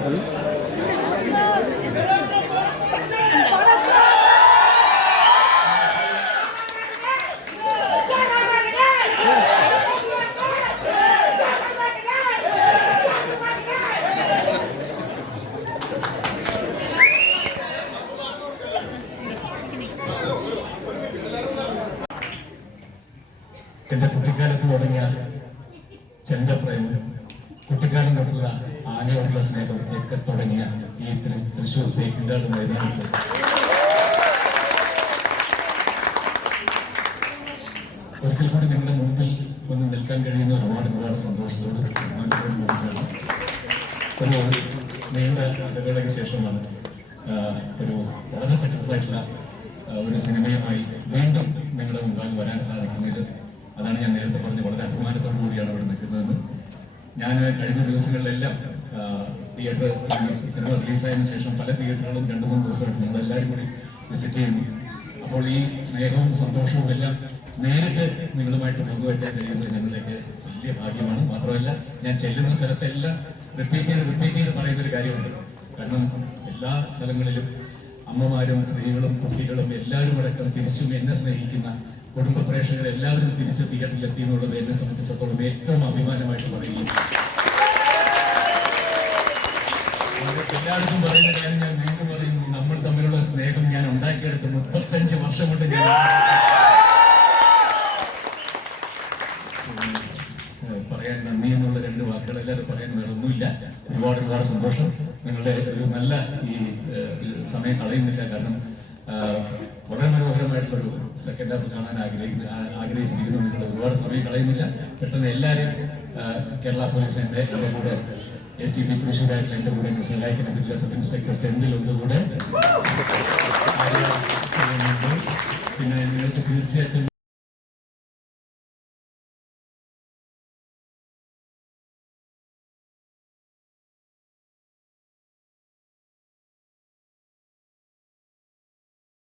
എന്റെ കുട്ടിക്കാലത്ത് തുടങ്ങിയ ചെണ്ടപ്രേമം, കുട്ടിക്കാലം തൊട്ടുള്ള ആനയോടുള്ള സ്നേഹം ഒക്കെ തുടങ്ങിയ ഈ തൃശ്ശൂർ തേക്കിൻകാട് മൈതാനത്ത് ഒരിക്കൽ കൂടി നിങ്ങളുടെ മുമ്പിൽ ഒന്ന് നിൽക്കാൻ കഴിയുന്ന ഒരുപാട് സന്തോഷത്തോട് ഒരു നീണ്ട ഇടവേളയ്ക്ക് ശേഷമാണ് ഒരു വളരെ സക്സസ് ആയിട്ടുള്ള ഒരു സിനിമയുമായി വീണ്ടും നിങ്ങളുടെ മുമ്പാൽ വരാൻ സാധിക്കുന്നത്. അതാണ് ഞാൻ നേരത്തെ പറഞ്ഞ് വളരെ അഭിമാനത്തോടു കൂടിയാണ് അവിടെ നിൽക്കുന്നതെന്ന്. ഞാൻ കഴിഞ്ഞ ദിവസങ്ങളിലെല്ലാം തിയേറ്റർ സിനിമ റിലീസായതിനു ശേഷം പല തിയേറ്ററുകളും 2-3 ദിവസമായിട്ട് നമ്മളെല്ലാവരും കൂടി വിസിറ്റ് ചെയ്യുന്നു. അപ്പോൾ ഈ സ്നേഹവും സന്തോഷവും എല്ലാം നേരിട്ട് നിങ്ങളുമായിട്ട് പങ്കുവയ്ക്കാൻ കഴിയുന്നത് ഞങ്ങളിലേക്ക് വലിയ ഭാഗ്യമാണ്. മാത്രമല്ല, ഞാൻ ചെല്ലുന്ന സ്ഥലത്തെല്ലാം റിപ്പീറ്റ് ചെയ്ത് പറയുന്നൊരു കാര്യമുണ്ട്. കാരണം എല്ലാ സ്ഥലങ്ങളിലും അമ്മമാരും സ്ത്രീകളും കുട്ടികളും എല്ലാവരും അടക്കം തിരിച്ചും എന്നെ സ്നേഹിക്കുന്ന കുടുംബ പ്രേക്ഷകർ എല്ലാവരും തിരിച്ച് തിയേറ്ററിലെത്തി എന്നുള്ളത് എന്നെ സംബന്ധിച്ചിടത്തോളം ഏറ്റവും അഭിമാനമായിട്ട് പറയുകയും എല്ലാവർക്കും പറയുന്ന കാര്യം ഞാൻ വീണ്ടും പറയുന്നു. നമ്മൾ തമ്മിലുള്ള സ്നേഹം ഞാൻ ഉണ്ടാക്കിയെടുത്ത് 35 വർഷം കൊണ്ട് ഞാൻ പറയാൻ നന്ദി എന്നുള്ള 2 വാക്കുകൾ എല്ലാവരും പറയാൻ വേറൊന്നുമില്ല. ഒരുപാട് സന്തോഷം. നിങ്ങളുടെ ഒരു നല്ല ഈ സമയം കളയുന്നില്ല. കാരണം വളരെ മനോഹരമായിട്ടുള്ളൊരു സെക്കൻഡ് ഹാഫ് കാണാൻ ആഗ്രഹിച്ചിരിക്കുന്നു. നിങ്ങൾ ഒരുപാട് സമയം കളയുന്നില്ല. പെട്ടെന്ന് എല്ലാവരും കേരള പോലീസിന്റെ എൻ്റെ കൂടെ ACP തൃശ്ശൂരായിട്ടുള്ള എൻ്റെ കൂടെ എന്നെ സഹായിക്കുന്ന സബ് ഇൻസ്പെക്ടർ സെന്തിലുണ്ട് കൂടെ. പിന്നെ നിങ്ങൾക്ക് തീർച്ചയായിട്ടും